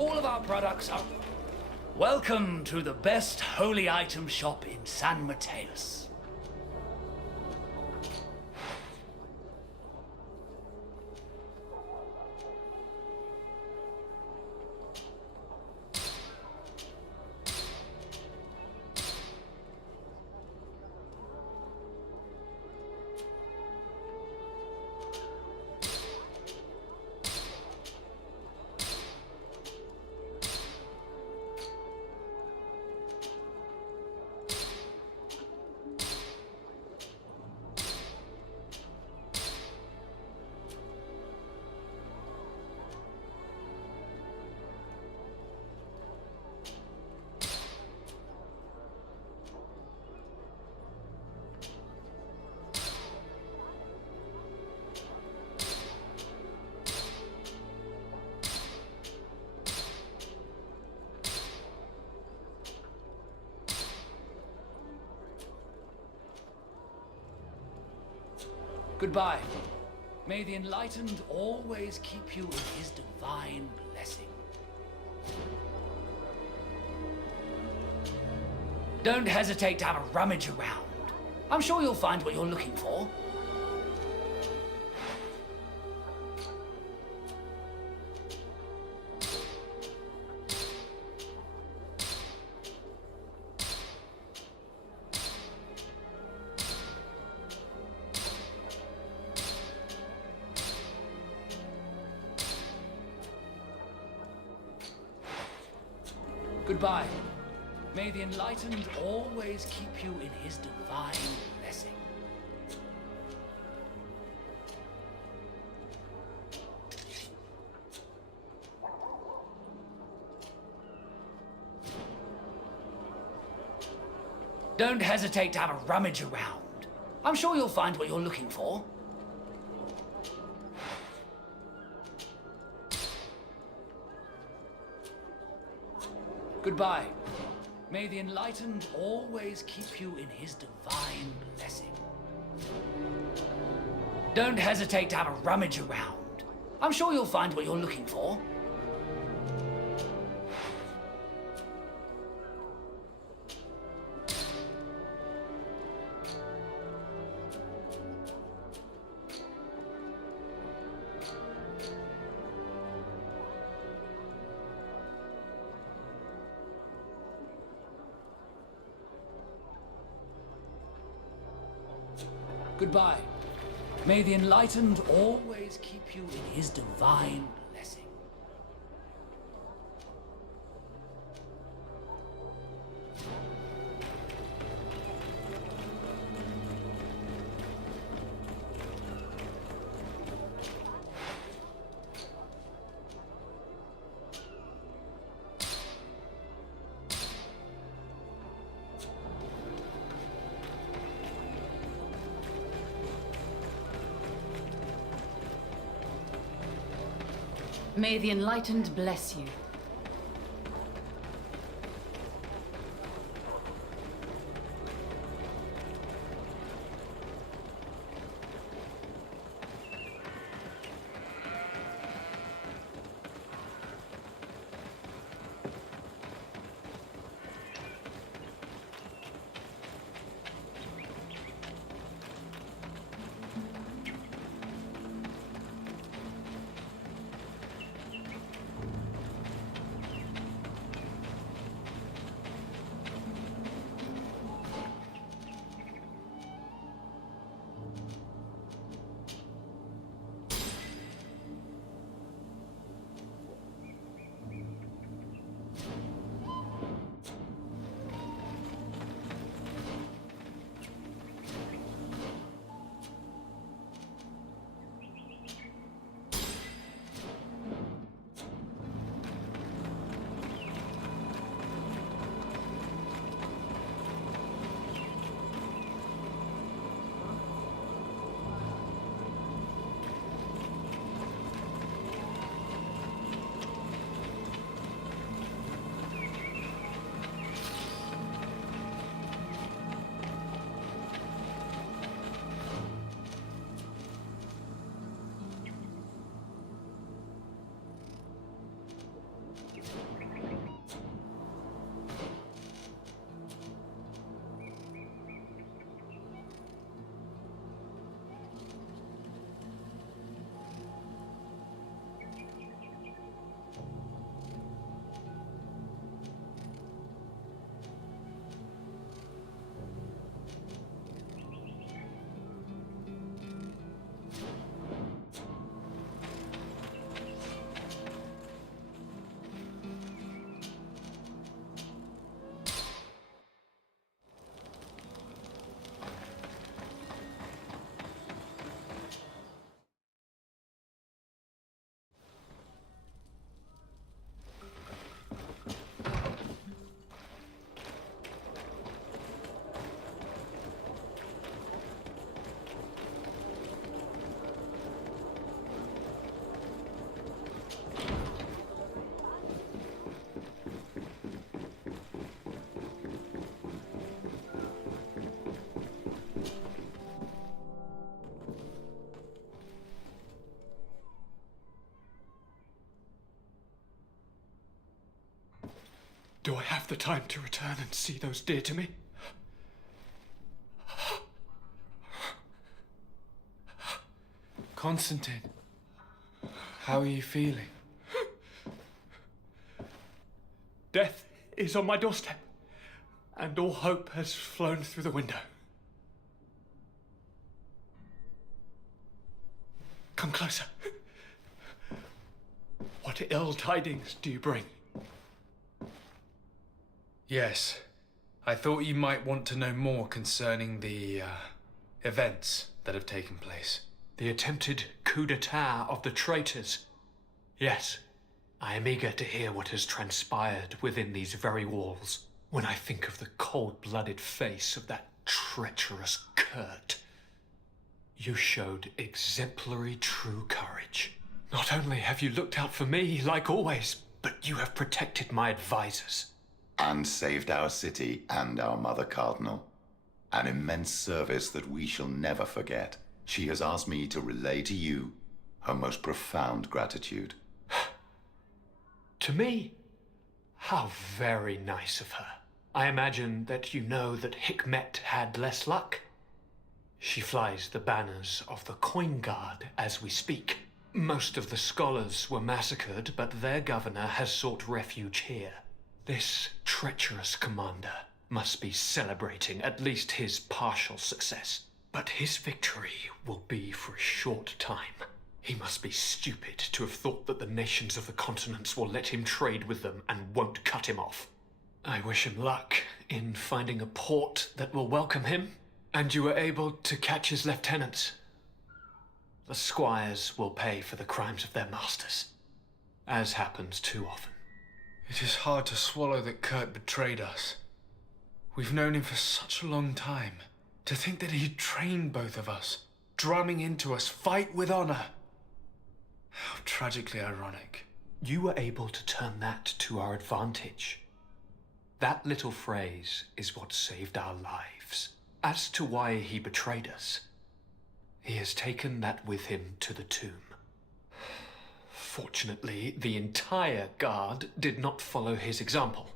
All of our products are... Welcome to the best holy item shop in San Mateus. Goodbye. May the enlightened always keep you in his divine blessing. Don't hesitate to have a rummage around. I'm sure you'll find what you're looking for. Goodbye. May the enlightened always keep you in his divine blessing. Don't hesitate to have a rummage around. I'm sure you'll find what you're looking for. Goodbye. May the enlightened always keep you in his divine blessing. Don't hesitate to have a rummage around. I'm sure you'll find what you're looking for. Goodbye. May the enlightened always keep you in his divine blessing. May the enlightened bless you. Do I have the time to return and see those dear to me? Constantine, how are you feeling? Death is on my doorstep, and all hope has flown through the window. Come closer. What ill tidings do you bring? Yes, I thought you might want to know more concerning the events that have taken place. The attempted coup d'etat of the traitors. Yes, I am eager to hear what has transpired within these very walls. When I think of the cold-blooded face of that treacherous Kurt, you showed exemplary true courage. Not only have you looked out for me, like always, but you have protected my advisors. And saved our city and our Mother Cardinal. An immense service that we shall never forget. She has asked me to relay to you her most profound gratitude. To me? How very nice of her. I imagine that you know that Hikmet had less luck. She flies the banners of the Coin Guard as we speak. Most of the scholars were massacred, but their governor has sought refuge here. This treacherous commander must be celebrating at least his partial success. But his victory will be for a short time. He must be stupid to have thought that the nations of the continents will let him trade with them and won't cut him off. I wish him luck in finding a port that will welcome him, and you were able to catch his lieutenants. The squires will pay for the crimes of their masters, as happens too often. It is hard to swallow that Kurt betrayed us. We've known him for such a long time. To think that he'd trained both of us, drumming into us, fight with honor. How tragically ironic. You were able to turn that to our advantage. That little phrase is what saved our lives. As to why he betrayed us, he has taken that with him to the tomb. Fortunately, the entire guard did not follow his example.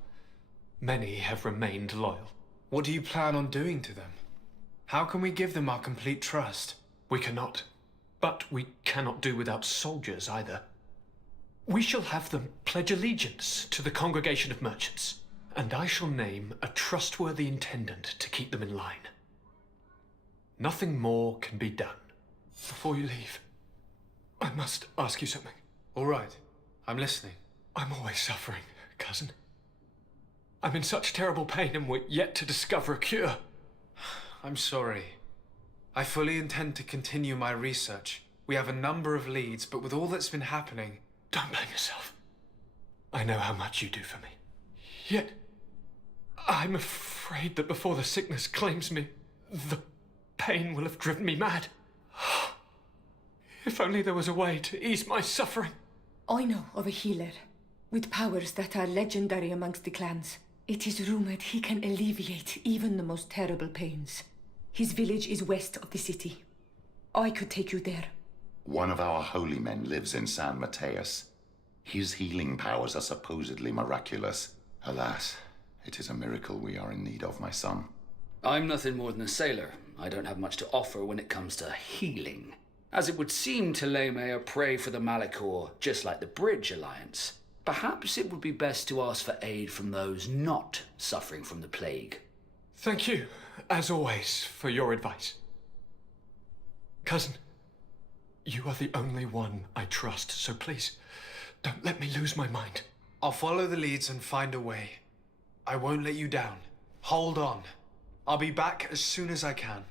Many have remained loyal. What do you plan on doing to them? How can we give them our complete trust? We cannot. But we cannot do without soldiers either. We shall have them pledge allegiance to the Congregation of Merchants, and I shall name a trustworthy intendant to keep them in line. Nothing more can be done. Before you leave, I must ask you something. All right, I'm listening. I'm always suffering, cousin. I'm in such terrible pain and we're yet to discover a cure. I'm sorry. I fully intend to continue my research. We have a number of leads, but with all that's been happening... Don't blame yourself. I know how much you do for me. Yet, I'm afraid that before the sickness claims me, the pain will have driven me mad. If only there was a way to ease my suffering. I know of a healer with powers that are legendary amongst the clans. It is rumored he can alleviate even the most terrible pains. His village is west of the city. I could take you there. One of our holy men lives in San Mateus. His healing powers are supposedly miraculous. Alas, it is a miracle we are in need of, my son. I'm nothing more than a sailor. I don't have much to offer when it comes to healing. As it would seem Teleme are prey for the Malachor, just like the Bridge Alliance. Perhaps it would be best to ask for aid from those not suffering from the plague. Thank you, as always, for your advice. Cousin, you are the only one I trust, so please, don't let me lose my mind. I'll follow the leads and find a way. I won't let you down. Hold on. I'll be back as soon as I can.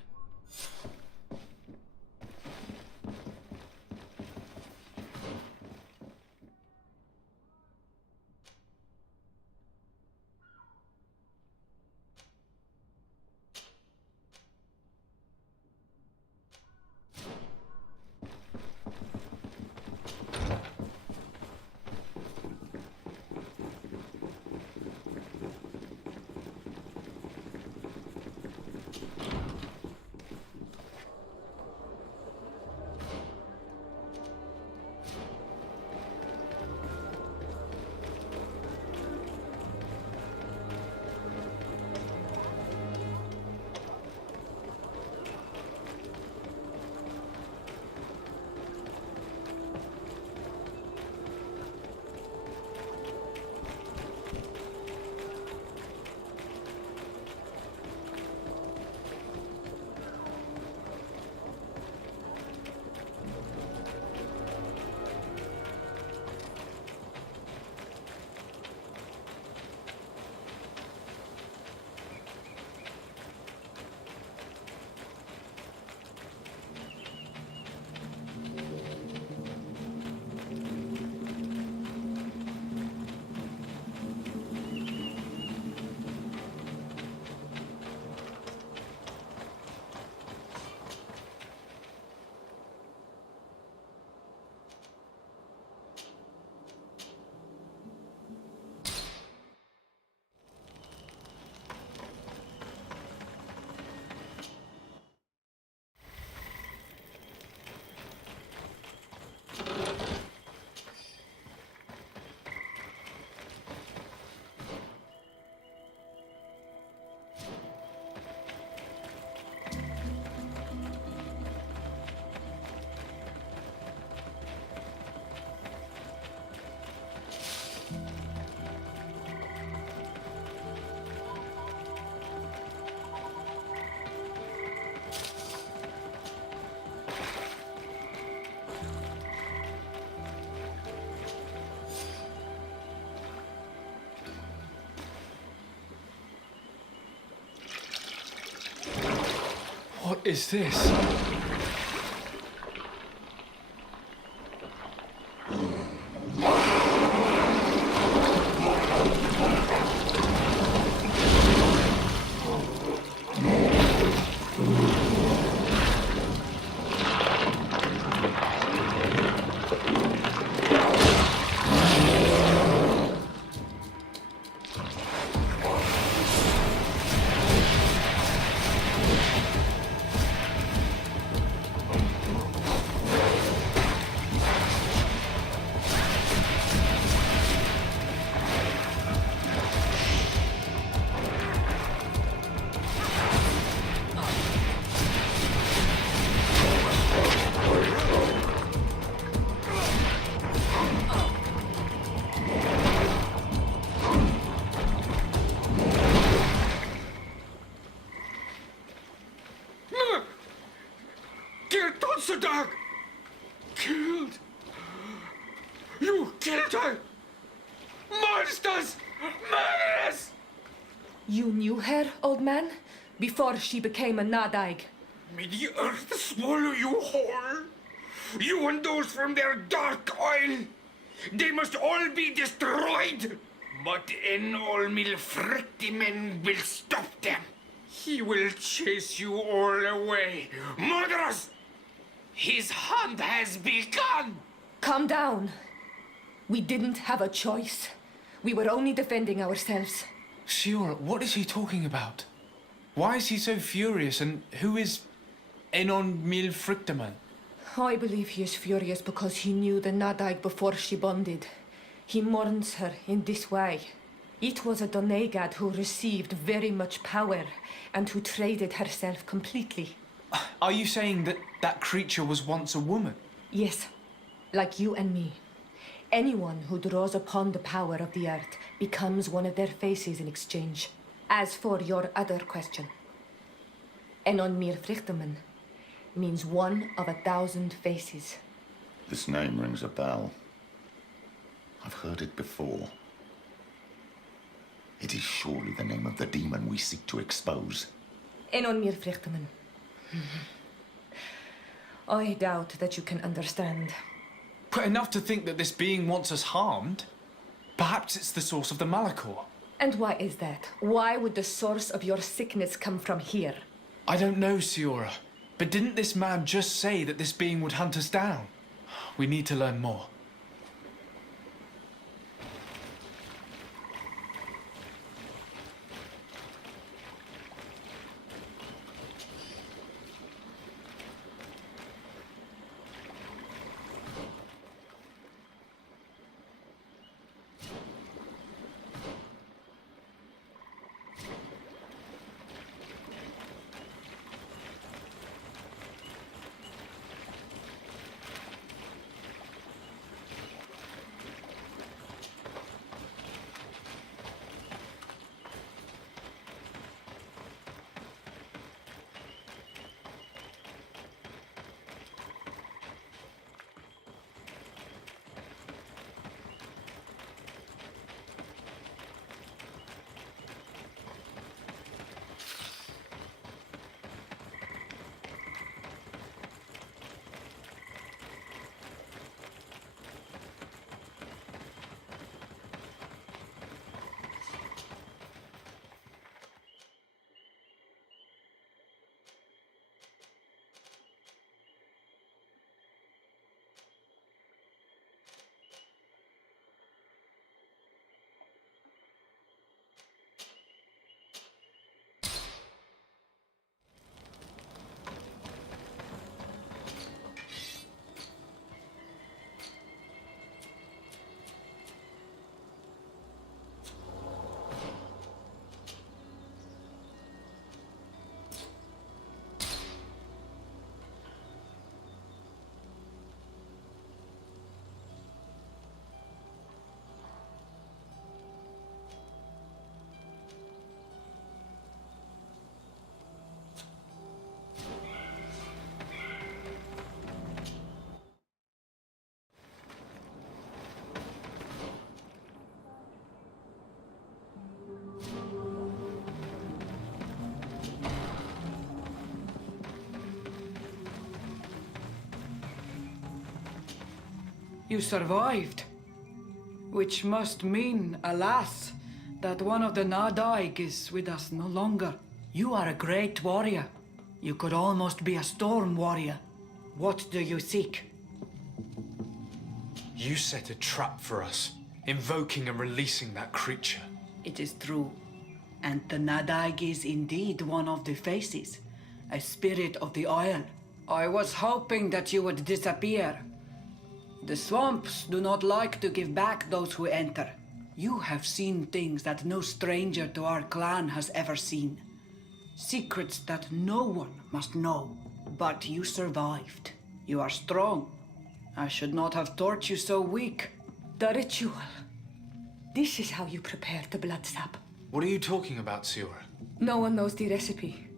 What is this? Killed! You killed her! Monsters! Murderers! You knew her, old man? Before she became a Nadaig? May the earth swallow you whole! You and those from their dark oil! They must all be destroyed! But Enolmil Frictimen will stop them! He will chase you all away! Murderers! His hunt has begun! Calm down. We didn't have a choice. We were only defending ourselves. Shiora, what is he talking about? Why is he so furious, and who is Enon Mil Frictaman? I believe he is furious because he knew the Nadaig before she bonded. He mourns her in this way. It was a Donegad who received very much power and who traded herself completely. Are you saying that that creature was once a woman? Yes, like you and me. Anyone who draws upon the power of the earth becomes one of their faces in exchange. As for your other question, Enon Mir Frichteman means one of 1,000 faces. This name rings a bell. I've heard it before. It is surely the name of the demon we seek to expose. Enon Mir Frichteman. I doubt that you can understand. But enough to think that this being wants us harmed? Perhaps it's the source of the Malachor. And why is that? Why would the source of your sickness come from here? I don't know, Siora. But didn't this man just say that this being would hunt us down? We need to learn more. You survived. Which must mean, alas, that one of the Nadaig is with us no longer. You are a great warrior. You could almost be a storm warrior. What do you seek? You set a trap for us, invoking and releasing that creature. It is true. And the Nadaig is indeed one of the faces, a spirit of the Isle. I was hoping that you would disappear. The swamps do not like to give back those who enter. You have seen things that no stranger to our clan has ever seen. Secrets that no one must know. But you survived. You are strong. I should not have thought you so weak. The ritual. This is how you prepare the blood sap. What are you talking about, Siora? No one knows the recipe.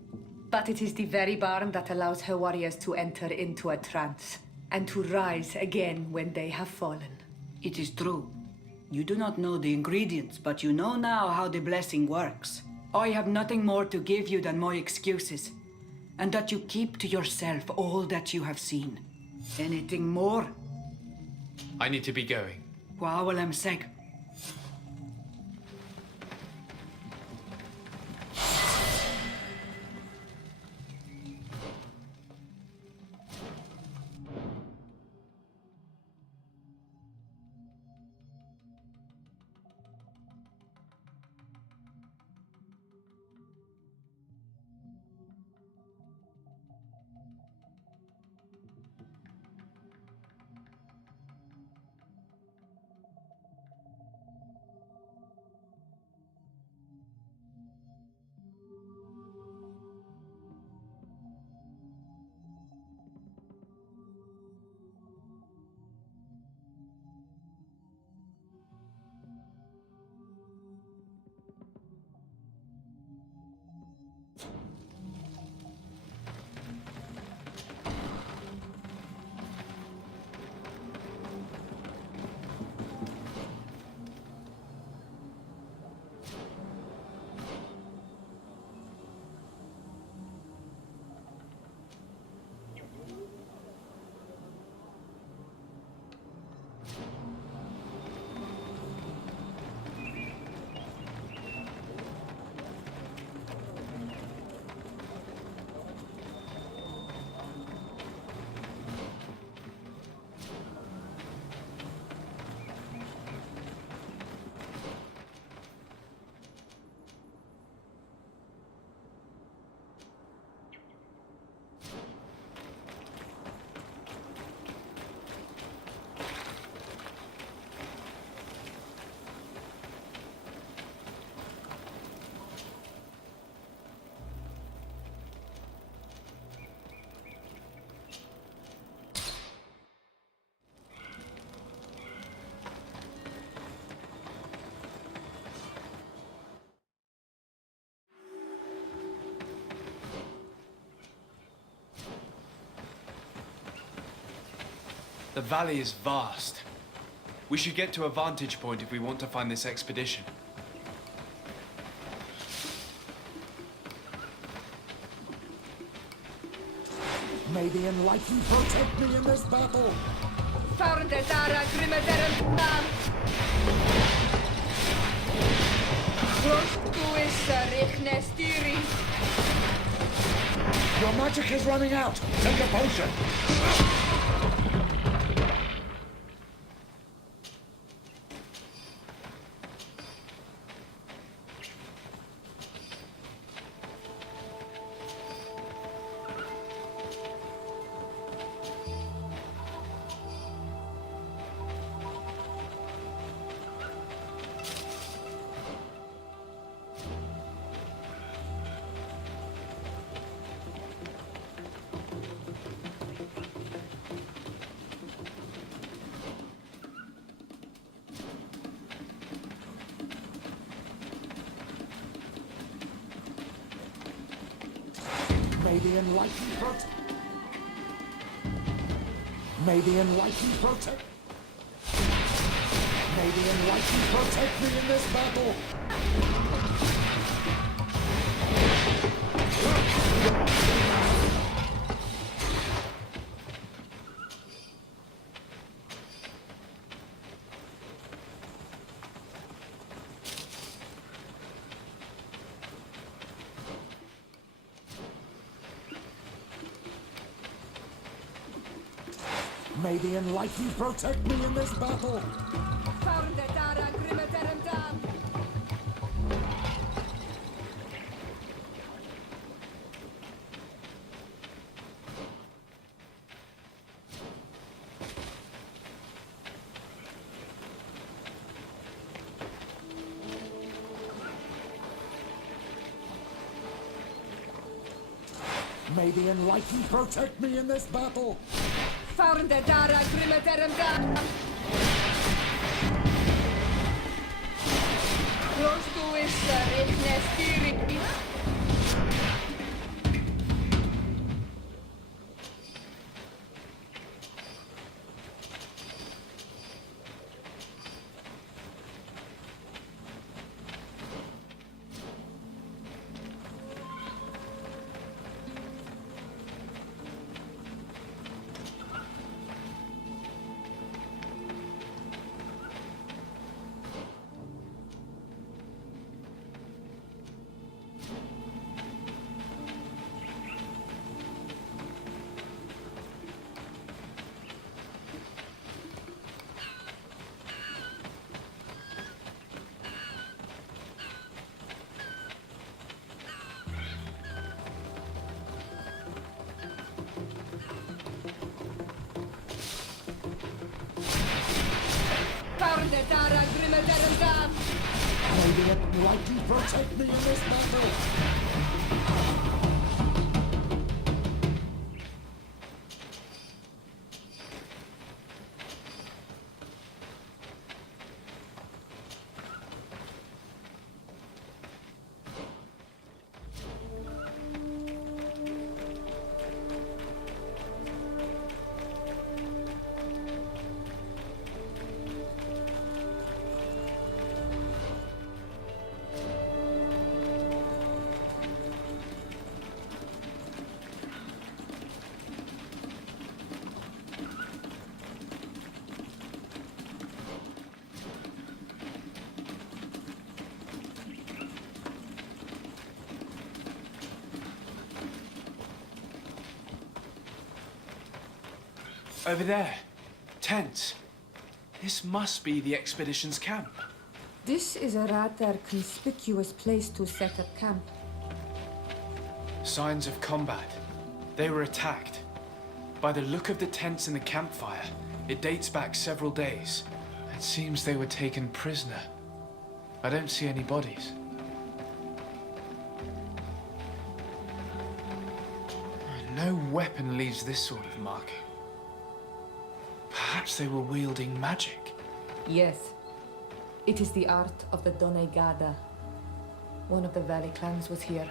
But it is the very barn that allows her warriors to enter into a trance and to rise again when they have fallen. It is true. You do not know the ingredients, but you know now how the blessing works. I have nothing more to give you than my excuses, and that you keep to yourself all that you have seen. Anything more? I need to be going. Wa'awalem seg. The valley is vast. We should get to a vantage point if we want to find this expedition. May the Enlightened protect me in this battle! Farndedara Grimederentam! Grostuissa Richnestiri! Your magic is running out! Take a potion! May the Enlightened protect... May the Enlightened protect... May the Enlightened protect me in this battle! May the Enlightened protect me in this battle! May the Enlightened protect me in this battle! May the Enlightened protect me in this battle! Over there. Tents. This must be the expedition's camp. This is a rather conspicuous place to set up camp. Signs of combat. They were attacked. By the look of the tents and the campfire, it dates back several days. It seems they were taken prisoner. I don't see any bodies. No weapon leaves this sort of marking. Perhaps they were wielding magic. Yes. It is the art of the Donegada. One of the Valley clans was here.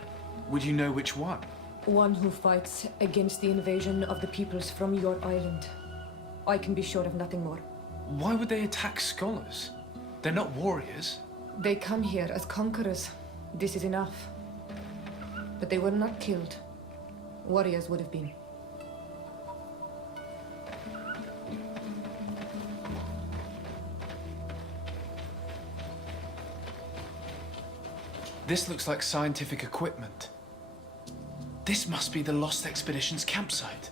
Would you know which one? One who fights against the invasion of the peoples from your island. I can be sure of nothing more. Why would they attack scholars? They're not warriors. They come here as conquerors. This is enough. But they were not killed. Warriors would have been. This looks like scientific equipment. This must be the Lost Expedition's campsite.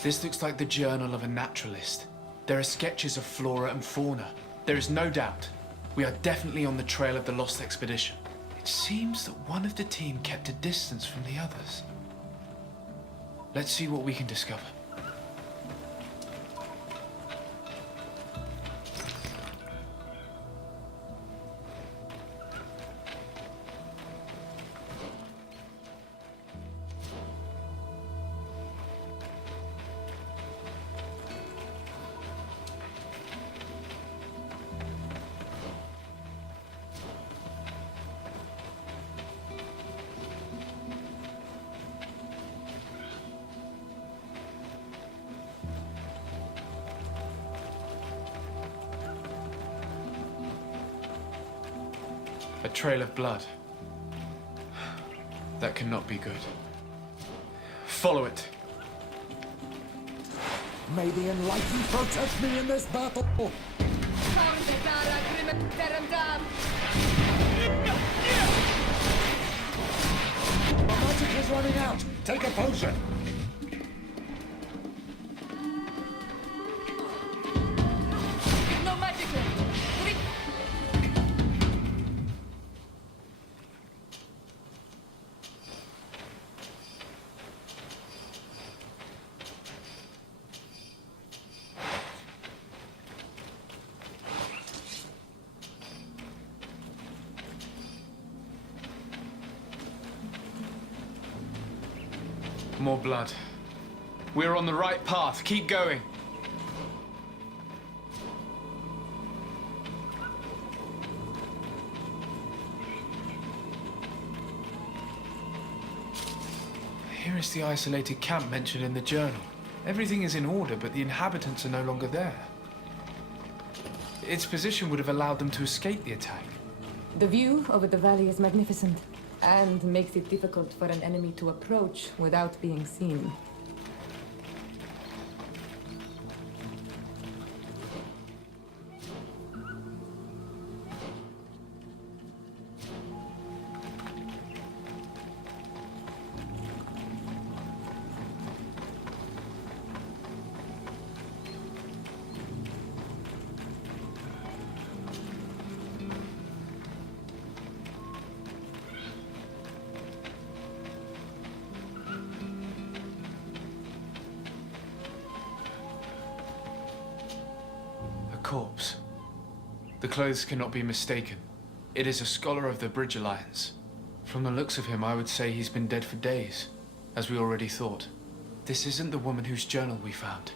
This looks like the journal of a naturalist. There are sketches of flora and fauna. There is no doubt. We are definitely on the trail of the Lost Expedition. It seems that one of the team kept a distance from the others. Let's see what we can discover. A trail of blood. That cannot be good. Follow it. May the Enlightened protect me in this battle! My magic is running out! Take a potion! No magic left. More blood. We're on the right path. Keep going. Here is the isolated camp mentioned in the journal. Everything is in order, but the inhabitants are no longer there. Its position would have allowed them to escape the attack. The view over the valley is magnificent, and makes it difficult for an enemy to approach without being seen. Corpse. The clothes cannot be mistaken. It is a scholar of the Bridge Alliance. From the looks of him, I would say he's been dead for days, as we already thought. This isn't the woman whose journal we found.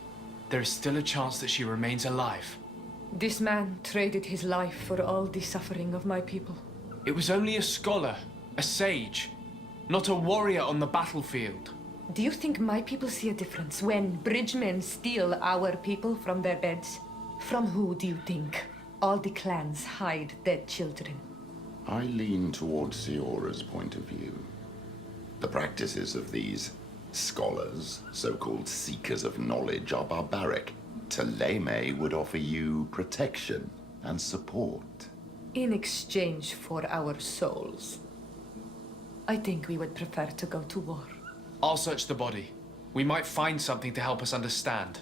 There is still a chance that she remains alive. This man traded his life for all the suffering of my people. It was only a scholar, a sage, not a warrior on the battlefield. Do you think my people see a difference when bridgemen steal our people from their beds? From who do you think all the clans hide dead children? I lean towards Siora's point of view. The practices of these scholars, so-called seekers of knowledge, are barbaric. Taleme would offer you protection and support. In exchange for our souls. I think we would prefer to go to war. I'll search the body. We might find something to help us understand.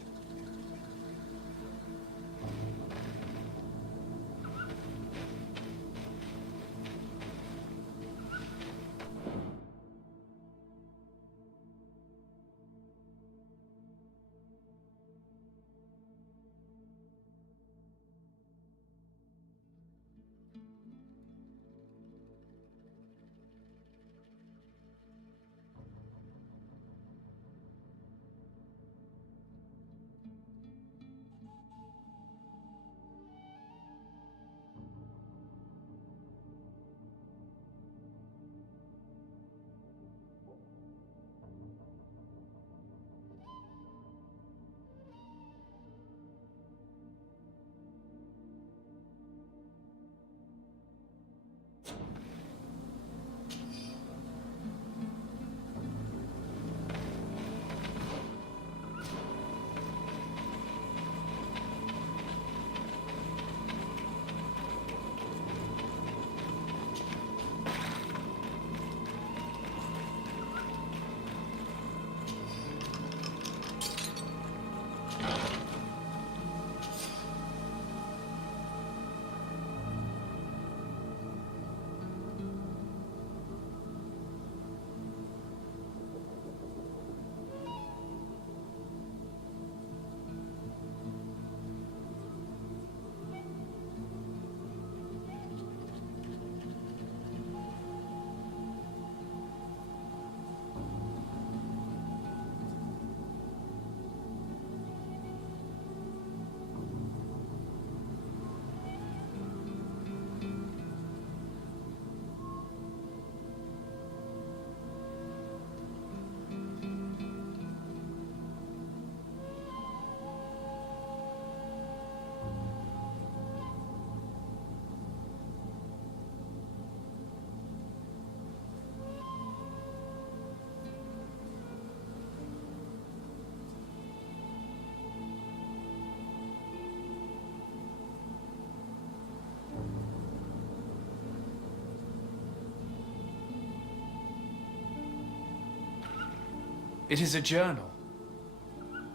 It is a journal.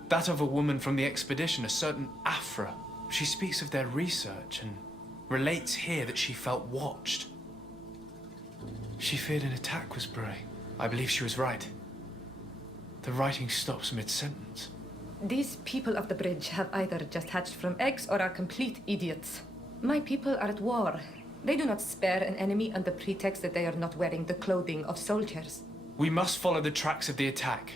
That of a woman from the expedition, a certain Afra. She speaks of their research and relates here that she felt watched. She feared an attack was brewing. I believe she was right. The writing stops mid-sentence. These people of the bridge have either just hatched from eggs or are complete idiots. My people are at war. They do not spare an enemy under pretext that they are not wearing the clothing of soldiers. We must follow the tracks of the attack.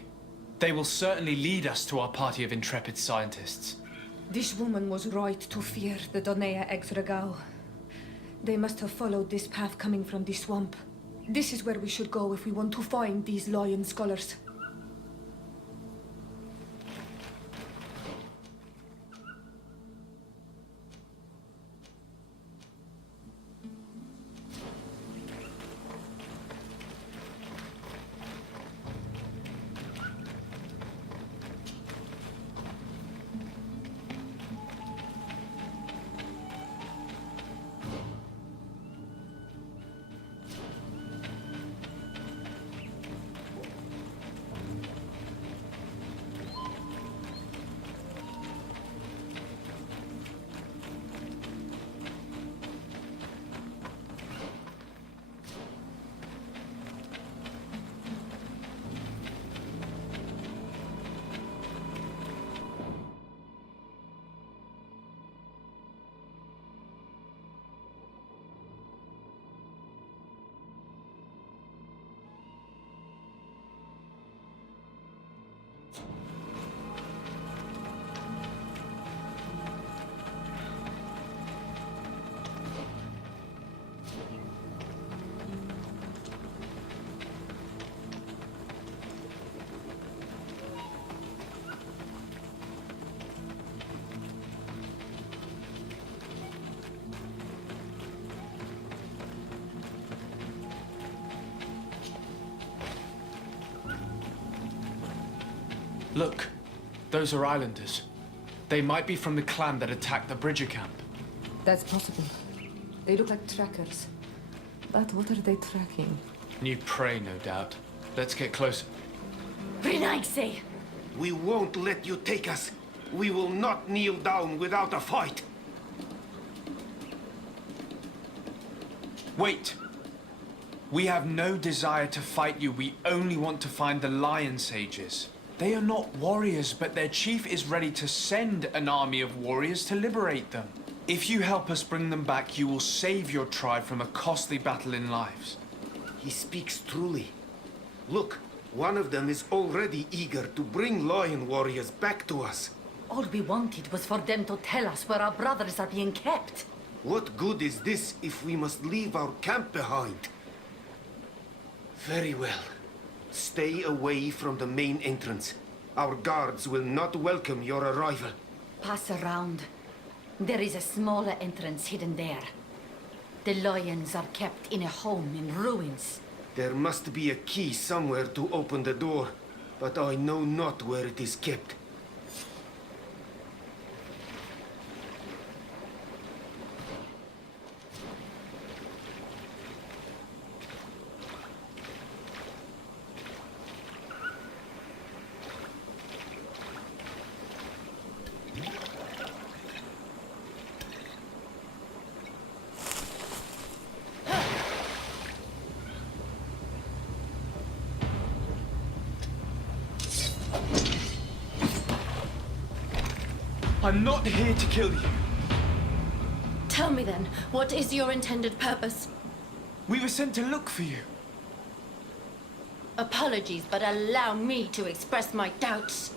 They will certainly lead us to our party of intrepid scientists. This woman was right to fear the Donea ex Regao. They must have followed this path coming from the swamp. This is where we should go if we want to find these lion scholars. Look, those are islanders. They might be from the clan that attacked the Bridger camp. That's possible. They look like trackers. But what are they tracking? New prey, no doubt. Let's get closer. Renaigse! We won't let you take us. We will not kneel down without a fight. Wait! We have no desire to fight you. We only want to find the Lion Sages. They are not warriors, but their chief is ready to send an army of warriors to liberate them. If you help us bring them back, you will save your tribe from a costly battle in lives. He speaks truly. Look, one of them is already eager to bring lion warriors back to us. All we wanted was for them to tell us where our brothers are being kept. What good is this if we must leave our camp behind? Very well. Stay away from the main entrance. Our guards will not welcome your arrival. Pass around. There is a smaller entrance hidden there. The lions are kept in a home in ruins. There must be a key somewhere to open the door, but I know not where it is kept. I'm not here to kill you. Tell me then, what is your intended purpose? We were sent to look for you. Apologies, but allow me to express my doubts.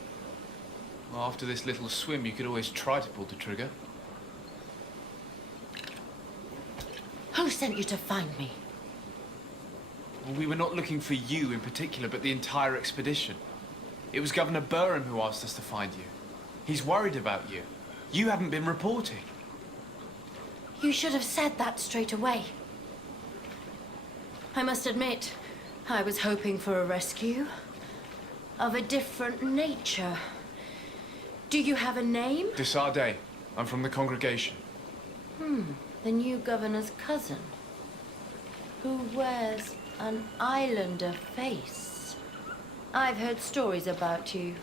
Well, after this little swim, you could always try to pull the trigger. Who sent you to find me? Well, we were not looking for you in particular, but the entire expedition. It was Governor Burham who asked us to find you. He's worried about you. You haven't been reporting. You should have said that straight away. I must admit, I was hoping for a rescue of a different nature. Do you have a name? Desarde. I'm from the congregation. The new governor's cousin, who wears an islander face. I've heard stories about you.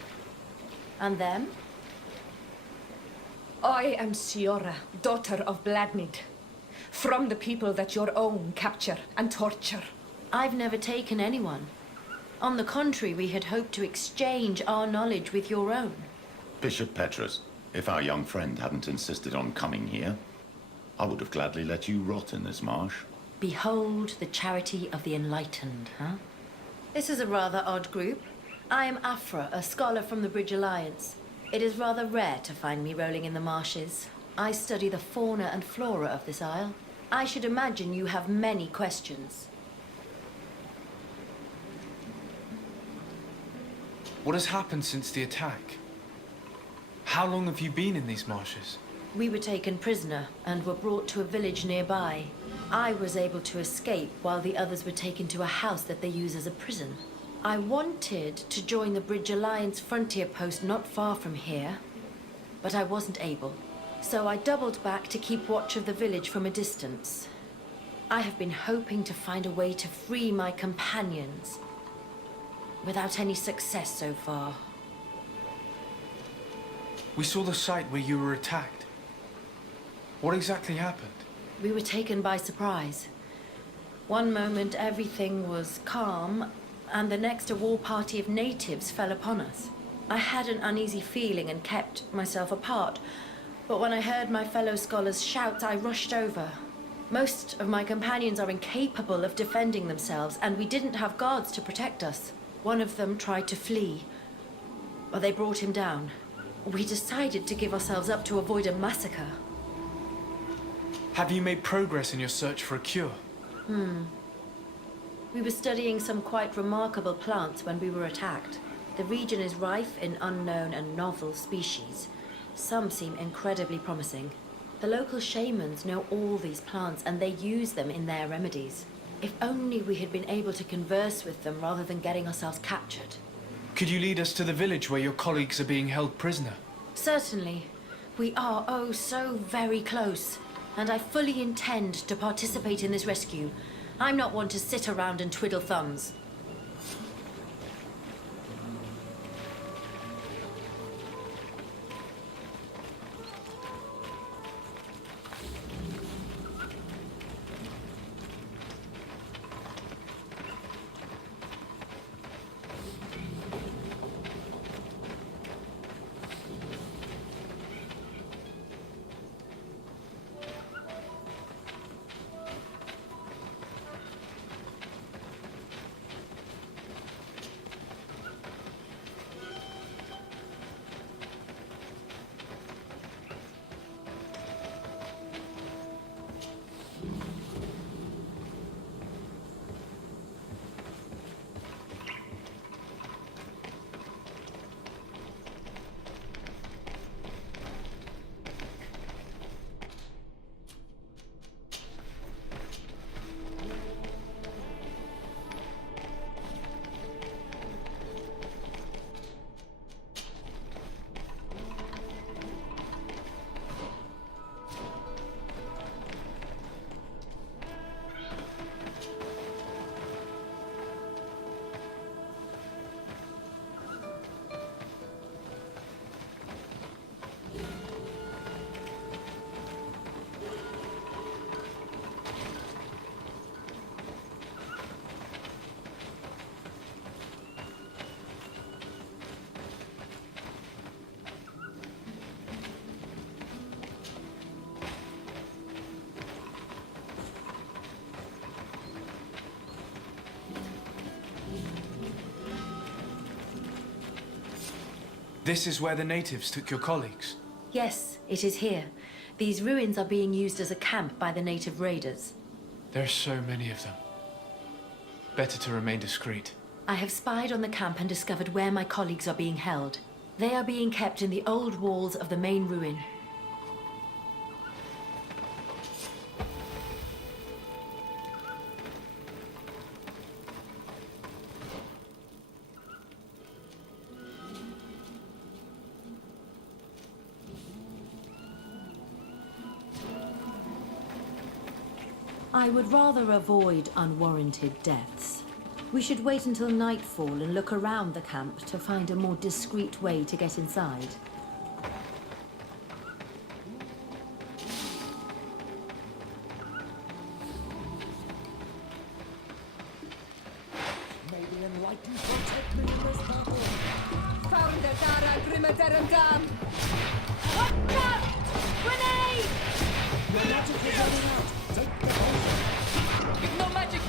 And them? I am Siora, daughter of Bladnid. From the people that your own capture and torture. I've never taken anyone. On the contrary, we had hoped to exchange our knowledge with your own. Bishop Petrus, if our young friend hadn't insisted on coming here, I would have gladly let you rot in this marsh. Behold the charity of the enlightened, huh? This is a rather odd group. I am Afra, a scholar from the Bridge Alliance. It is rather rare to find me rolling in the marshes. I study the fauna and flora of this isle. I should imagine you have many questions. What has happened since the attack? How long have you been in these marshes? We were taken prisoner and were brought to a village nearby. I was able to escape while the others were taken to a house that they use as a prison. I wanted to join the Bridge Alliance frontier post not far from here, but I wasn't able. So I doubled back to keep watch of the village from a distance. I have been hoping to find a way to free my companions, without any success so far. We saw the site where you were attacked. What exactly happened? We were taken by surprise. One moment everything was calm, and the next a war party of natives fell upon us. I had an uneasy feeling and kept myself apart, but when I heard my fellow scholars' shouts, I rushed over. Most of my companions are incapable of defending themselves, and we didn't have guards to protect us. One of them tried to flee, but they brought him down. We decided to give ourselves up to avoid a massacre. Have you made progress in your search for a cure? We were studying some quite remarkable plants when we were attacked. The region is rife in unknown and novel species. Some seem incredibly promising. The local shamans know all these plants and they use them in their remedies. If only we had been able to converse with them rather than getting ourselves captured. Could you lead us to the village where your colleagues are being held prisoner? Certainly. We are, oh, so very close. And I fully intend to participate in this rescue. I'm not one to sit around and twiddle thumbs. This is where the natives took your colleagues. Yes, it is here. These ruins are being used as a camp by the native raiders. There are so many of them. Better to remain discreet. I have spied on the camp and discovered where my colleagues are being held. They are being kept in the old walls of the main ruin. I would rather avoid unwarranted deaths. We should wait until nightfall and look around the camp to find a more discreet way to get inside. May the enlightened protect me in this battle. Found the Dara Grimaderum Dam! Watch out! Grenade! Your magic is running out. Take the potion. You've no magic!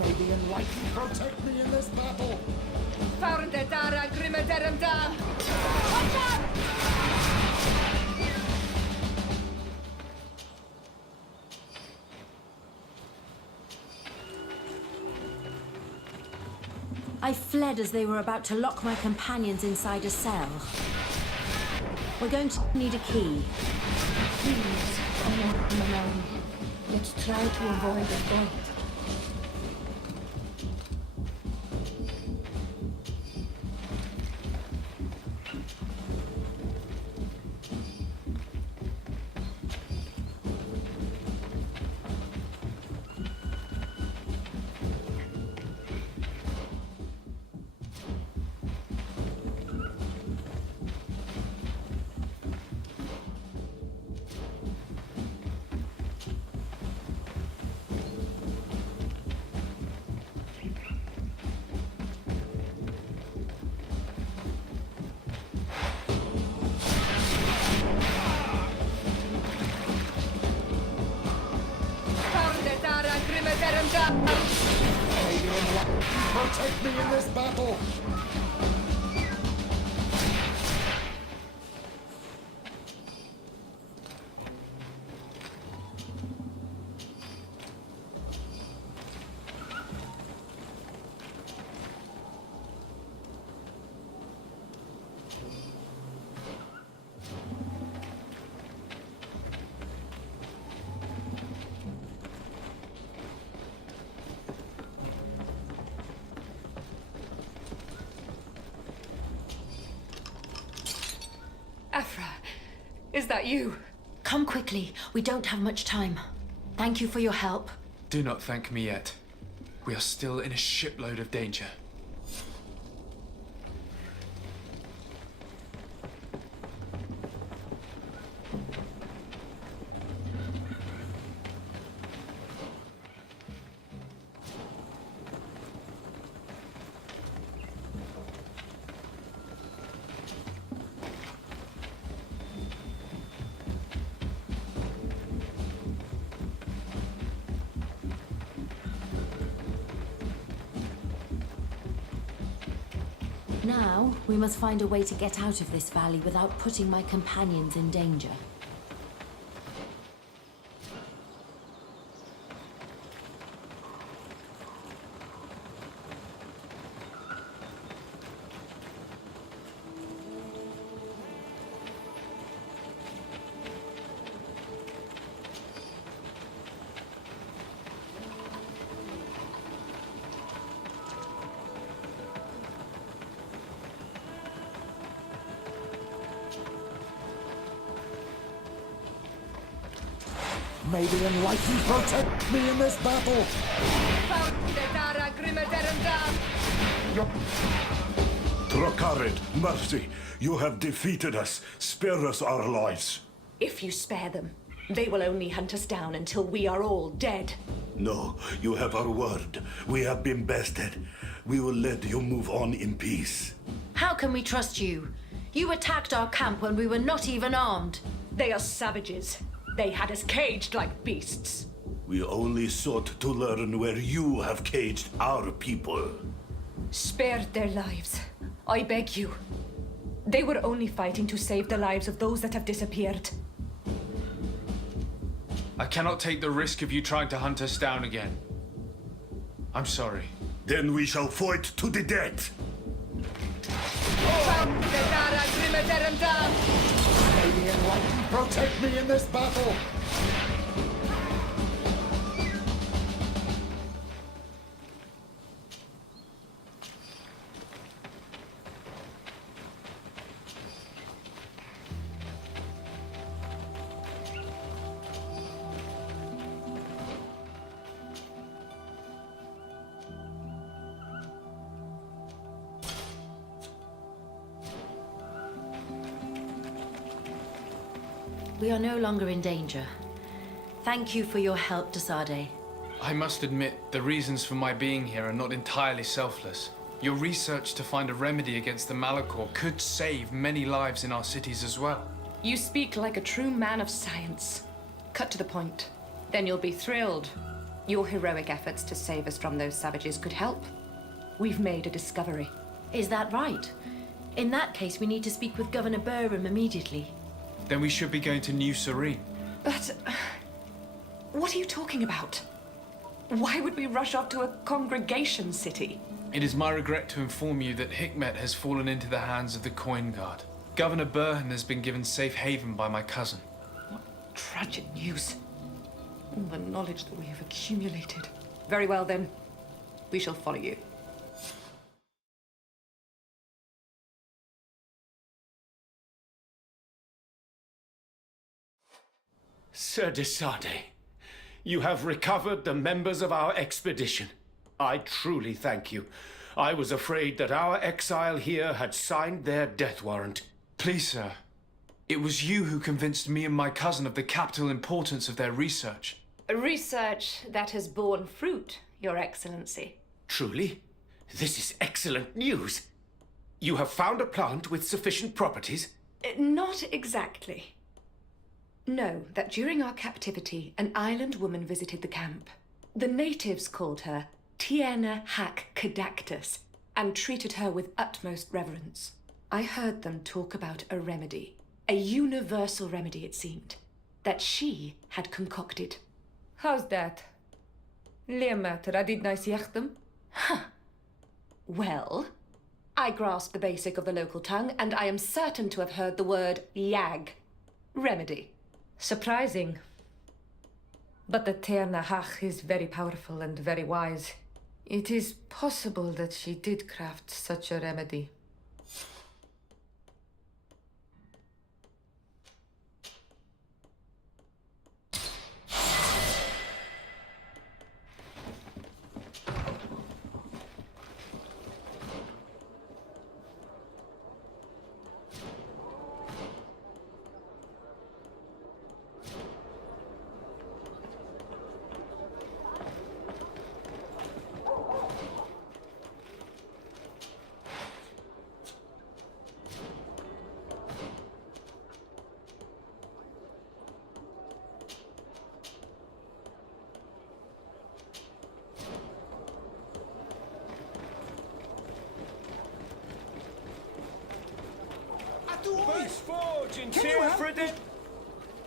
May the enlightened protect me in this battle. Found the Dara Grimaderum Dam! Watch out! I fled as they were about to lock my companions inside a cell. We're going to need a key. Please, I want them alone. Let's try to avoid a fight. May the enlightened protect me in this battle. Afra, is that you? Come quickly. We don't have much time. Thank you for your help. Do not thank me yet. We are still in a shipload of danger. Now, we must find a way to get out of this valley without putting my companions in danger. May the enlightened protect me in this battle. Found the Dara Grimaderum Dam! Trokarid, mercy, you have defeated us. Spare us our lives. If you spare them, they will only hunt us down until we are all dead. No, you have our word. We have been bested. We will let you move on in peace. How can we trust you? You attacked our camp when we were not even armed. They are savages. They had us caged like beasts. We only sought to learn where you have caged our people. Spare their lives. I beg you. They were only fighting to save the lives of those that have disappeared. I cannot take the risk of you trying to hunt us down again. I'm sorry. Then we shall fight to the death. May the Enlightened protect me in this battle! We are no longer in danger. Thank you for your help, Desade. I must admit, the reasons for my being here are not entirely selfless. Your research to find a remedy against the Malachor could save many lives in our cities as well. You speak like a true man of science. Cut to the point. Then you'll be thrilled. Your heroic efforts to save us from those savages could help. We've made a discovery. Is that right? In that case, we need to speak with Governor Burham immediately. Then we should be going to New Serene. But... what are you talking about? Why would we rush off to a congregation city? It is my regret to inform you that Hikmet has fallen into the hands of the Coin Guard. Governor Burhan has been given safe haven by my cousin. What tragic news. All the knowledge that we have accumulated. Very well then. We shall follow you. Sir Desade, you have recovered the members of our expedition. I truly thank you. I was afraid that our exile here had signed their death warrant. Please, sir. It was you who convinced me and my cousin of the capital importance of their research. A research that has borne fruit, Your Excellency. Truly? This is excellent news. You have found a plant with sufficient properties? Not exactly. Know that during our captivity, an island woman visited the camp. The natives called her Tiena Hac Cadactus and treated her with utmost reverence. I heard them talk about a remedy, a universal remedy it seemed, that she had concocted. How's that? Huh. Well, I grasp the basic of the local tongue, and I am certain to have heard the word yag, remedy. Surprising. But the Terna Hach is very powerful and very wise. It is possible that she did craft such a remedy.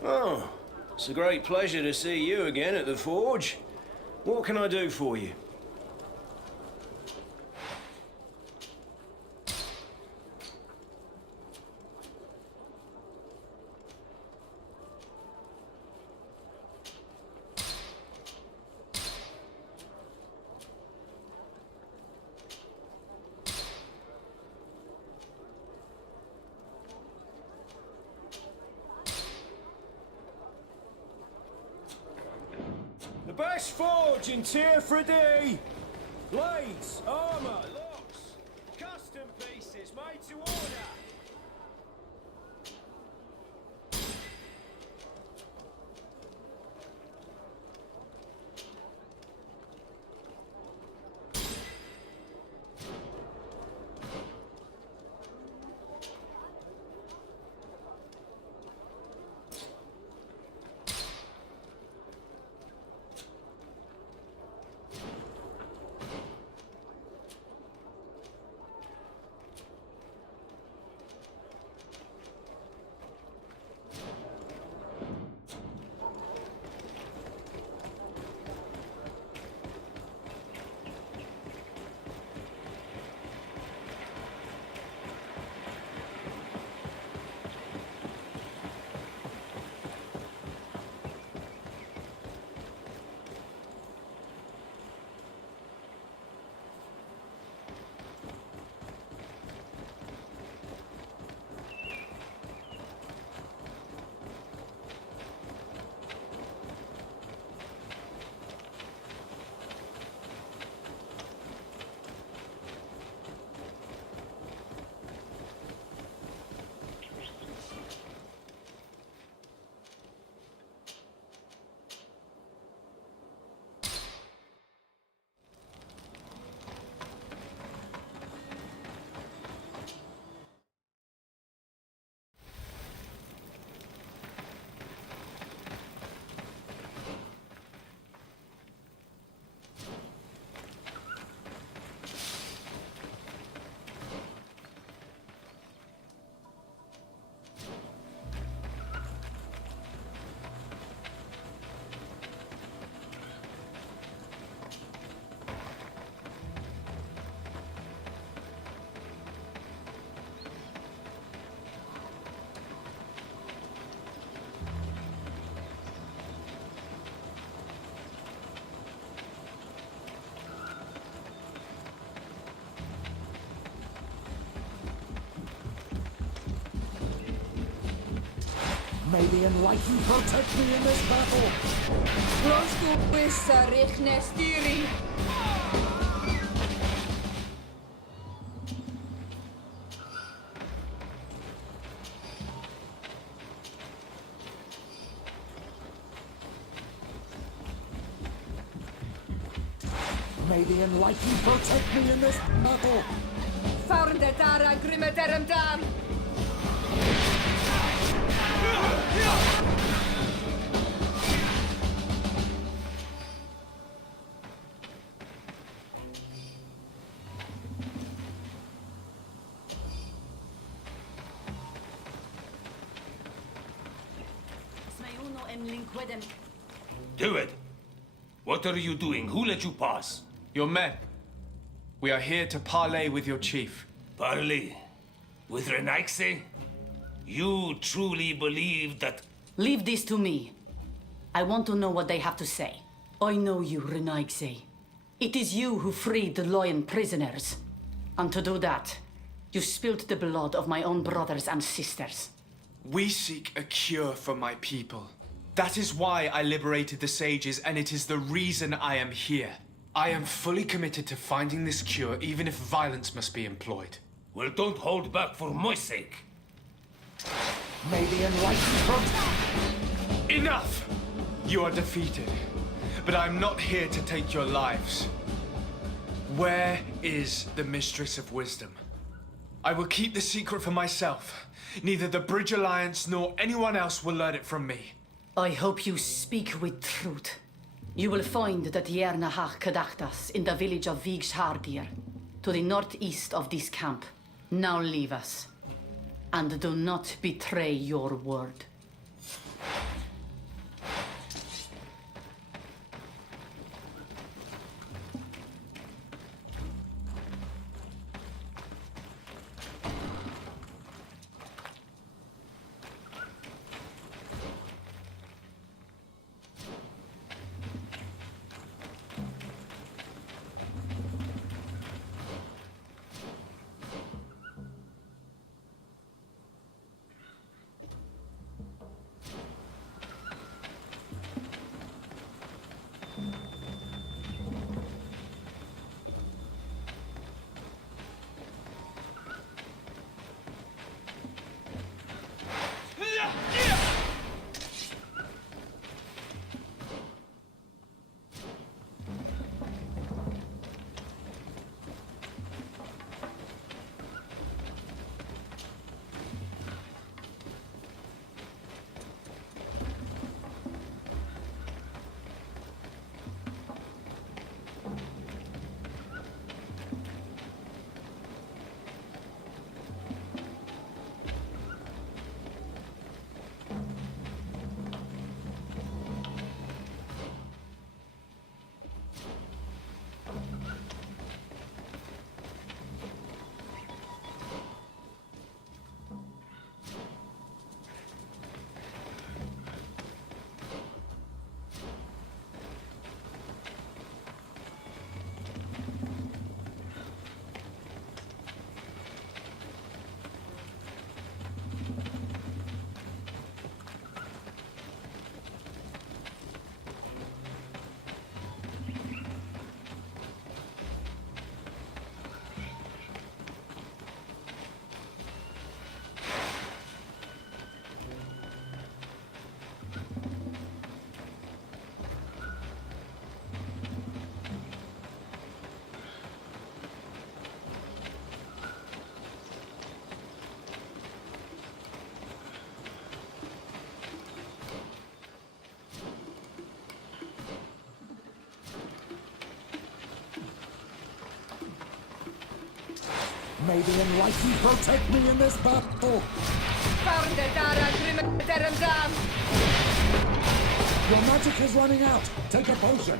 Oh, it's a great pleasure to see you again at the forge. What can I do for you? The best forge in Tier 3D! Blades, armour, locks, custom pieces made to order! May the enlightened protect me in this battle! May the enlightened protect me in this battle! Farndetara Grimederem Dam! Do it. What are you doing? Who let you pass? Your men. We are here to parley with your chief. Parley? With Renaigse? You truly believe that... Leave this to me. I want to know what they have to say. I know you, Renaigse. It is you who freed the lion prisoners. And to do that, you spilled the blood of my own brothers and sisters. We seek a cure for my people. That is why I liberated the sages, and it is the reason I am here. I am fully committed to finding this cure, even if violence must be employed. Well, don't hold back for my sake. May the enlightened protect... Enough! You are defeated, but I am not here to take your lives. Where is the Mistress of Wisdom? I will keep the secret for myself. Neither the Bridge Alliance nor anyone else will learn it from me. I hope you speak with truth. You will find that Yernahach Kadachtas in the village of Vigshardir, to the northeast of this camp. Now leave us. And do not betray your word. May the enlightened protect me in this battle! Your magic is running out! Take a potion!